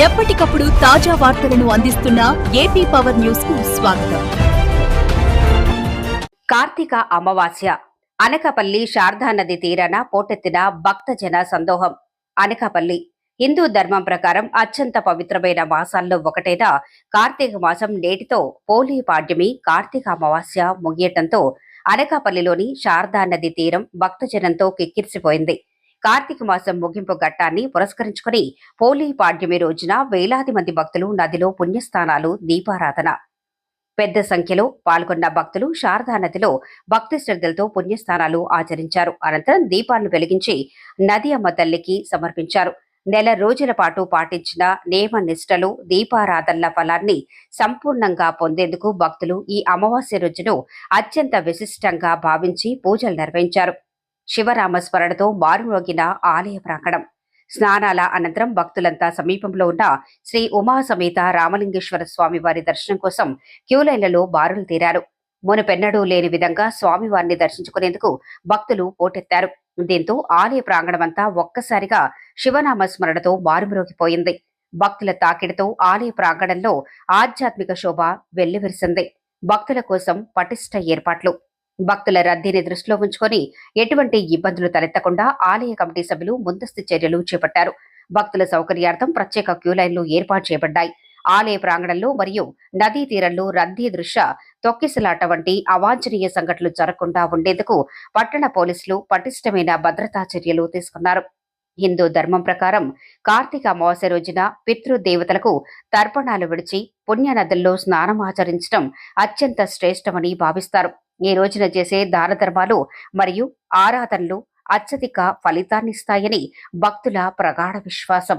ఎప్పటికప్పుడు తాజా వార్తలను అందిస్తున్న ఏపీ పవర్ న్యూస్కు స్వాగతం. కార్తీక అమావాస్య. అనకాపల్లి శారదా నది తీరాన పోటెత్తిన భక్తజన సందోహం. అనకాపల్లి. హిందూ ధర్మం ప్రకారం అత్యంత పవిత్రమైన మాసాల్లో ఒకటైన కార్తీక మాసం నేటితో పోలీ పాడ్యమి కార్తీక అమావాస్య ముగియటంతో అనకాపల్లిలోని శారదా నది తీరం భక్తజనంతో కిక్కిరిసిపోయింది. కార్తీక మాసం ముగింపు ఘట్టాన్ని పురస్కరించుకుని పోలీ పాడ్యమి రోజున వేలాది మంది భక్తులు నదిలో పుణ్యస్థానాలు దీపారాధన. పెద్ద సంఖ్యలో పాల్గొన్న భక్తులు శారదా నదిలో భక్తి శ్రద్ధలతో పుణ్యస్థానాలు ఆచరించారు. అనంతరం దీపాలను వెలిగించి నది అమ్మ తల్లికి సమర్పించారు. నెల రోజుల పాటు పాటించిన నియమ నిష్టలు దీపారాధనల ఫలాన్ని సంపూర్ణంగా పొందేందుకు భక్తులు ఈ అమావాస్య రోజును అత్యంత విశిష్టంగా భావించి పూజలు నిర్వహించారు. శివరామస్మరణతో మారుమోగిన ఆలయ ప్రాంగణం. స్నానాల అనంతరం భక్తులంతా సమీపంలో ఉన్న శ్రీ ఉమా సమేత రామలింగేశ్వర స్వామి వారి దర్శనం కోసం క్యూలైన్లలో బారులు తీరారు. మునుపెన్నడూ లేని విధంగా స్వామివారిని దర్శించుకునేందుకు భక్తులు పోటెత్తారు. దీంతో ఆలయ ప్రాంగణమంతా ఒక్కసారిగా శివనామస్మరణతో మారుమ్రోగిపోయింది. భక్తుల తాకిడితో ఆలయ ప్రాంగణంలో ఆధ్యాత్మిక శోభ వెల్లివిరిసింది. భక్తుల కోసం పటిష్ట ఏర్పాట్లు. భక్తుల రద్దీని దృష్టిలో ఉంచుకొని ఎటువంటి ఇబ్బందులు తలెత్తకుండా ఆలయ కమిటీ సభ్యులు ముందస్తు చర్యలు చేపట్టారు. భక్తుల సౌకర్యార్థం ప్రత్యేక క్యూ లైన్లు ఏర్పాటు చేయబడ్డాయి. ఆలయ ప్రాంగణంలో మరియు నదీ తీరంలో రద్దీ దృశ్య తొక్కిసలాట వంటి అవాంఛనీయ సంఘటనలు జరగకుండా ఉండేందుకు పట్టణ పోలీసులు పటిష్టమైన భద్రతా చర్యలు తీసుకున్నారు. హిందూ ధర్మం ప్రకారం కార్తీక అమావాస్య రోజున పితృదేవతలకు తర్పణాలు విడిచి పుణ్య నదుల్లో స్నానం ఆచరించడం అత్యంత శ్రేష్టమని భావిస్తారు. ఈ రోజున చేసే దాన ధర్మాలు మరియు ఆరాధనలు అత్యధిక ఫలితాన్నిస్తాయని భక్తుల ప్రగాఢ విశ్వాసం.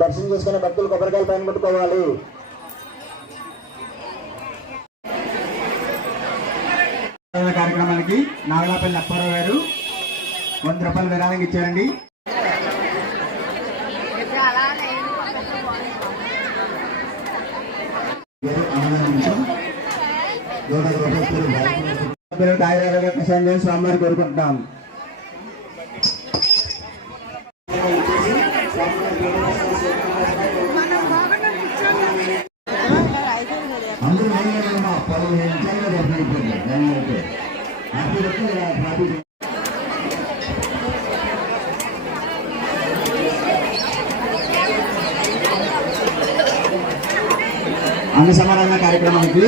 దర్శనం చేసుకునే భక్తులు కొబ్బరికాయలు పైన పెట్టుకోవాలి. కార్యక్రమానికి నాగలాపల్లి అప్పారావు గారు. వంద రూపాయలు విరాళంగా ఇచ్చారండి. స్వామివారి కోరుకుంటున్నాం. అందరూ హ్యాపీ అన్న సమాధాన కార్యక్రమానికి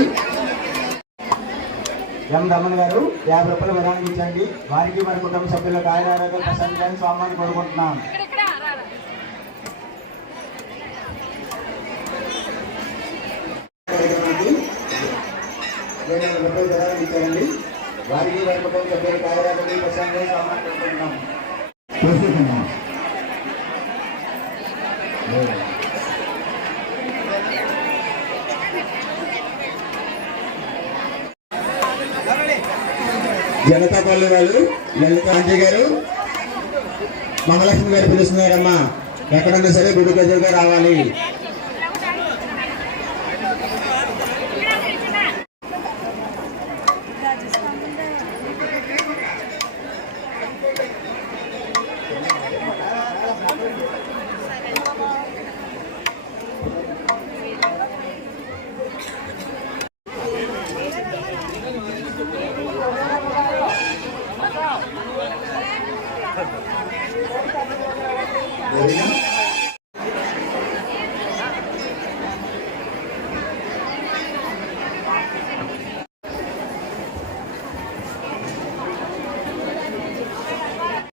ఎం రమణ గారు యాభై రూపాయలు విరాళం ఇచ్చండి. వారికి వారి కుటుంబ సభ్యులకు ఆయన ఆరోగ్యాలు ప్రశాంతాన్ని స్వామిని కోరుకుంటున్నాను రెండు వందల రూపాయలు విరాళం ఇచ్చారండి వారికి వారి జనతా పార్టీ వాళ్ళు లలిత గారు మహాలక్ష్మి గారు పిలుస్తున్నారమ్మా. ఎక్కడన్నా సరే గుడి గజలుగా రావాలి.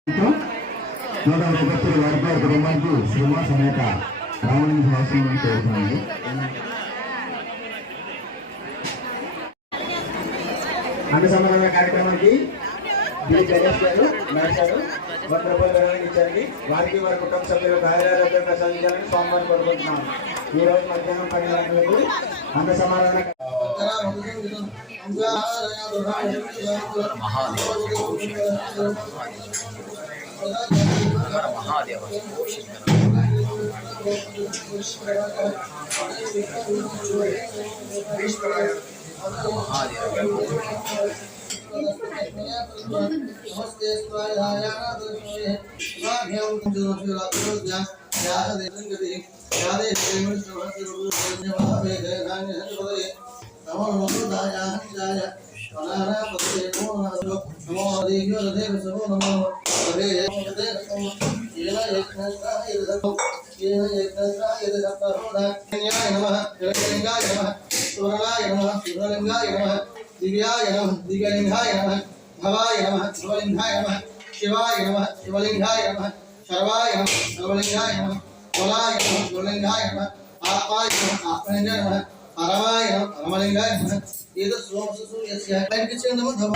నూట వర్గ కుటుంబానికి శ్రీమా అనేక రామలింగ కోరుతున్నాను కార్యక్రమానికి బి గణేష్ గారు నడిచారు వంద రూపాయల విరాళాన్ని ఇచ్చారండి వారికి వారి కుటుంబ సభ్యులు కార్యాలయం ప్రసాదించాలని సోమవారం కోరుకుంటున్నాను ఈ రోజు మధ్యాహ్నం పన్నెండు గంటలకు అన్న సమాధాన महादेव महादेव नमस्ते स्वाध्याय स्वाध्याय ज्ञान देवं गति ज्ञान देवं सर्वस्य रूपेण भावे ध्यान हरि దివ్యాయ నమ దివ్యలింగాయ నమ భవాయ నమ శివలింగాయ నమ శివాయ నమ శివలింగాయ నమ సర్వాయ నమ సర్వలింగాయ నమ కులాయ నమ శివలింగాయ నమ ఆత్మాయ నమ ఆత్మలింగాయ నమ పరమాయ నమ పరమలింగాయ నమ ఏదో సోమసు యస్య బయటికి చెందము ధమ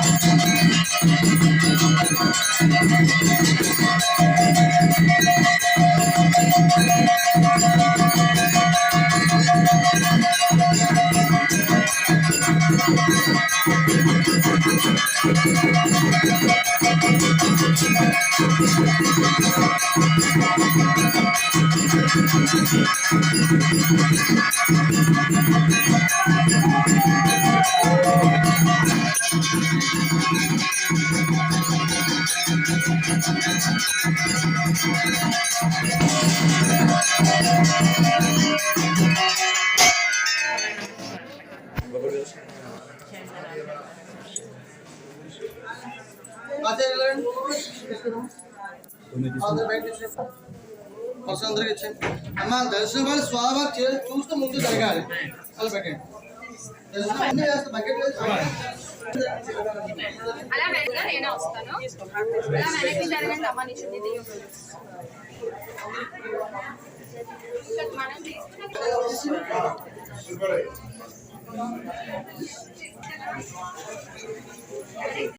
Other bank బయటకు అందరికి ఇచ్చేయండి అమ్మ దర్శనం వాళ్ళు చూస్తూ ముందు జరగాలి. అలా పెట్టండి. అలా వెనక నేనే వస్తాను. అలా వెనక్కి జరగండి అమ్మ మనం తీసుకున్న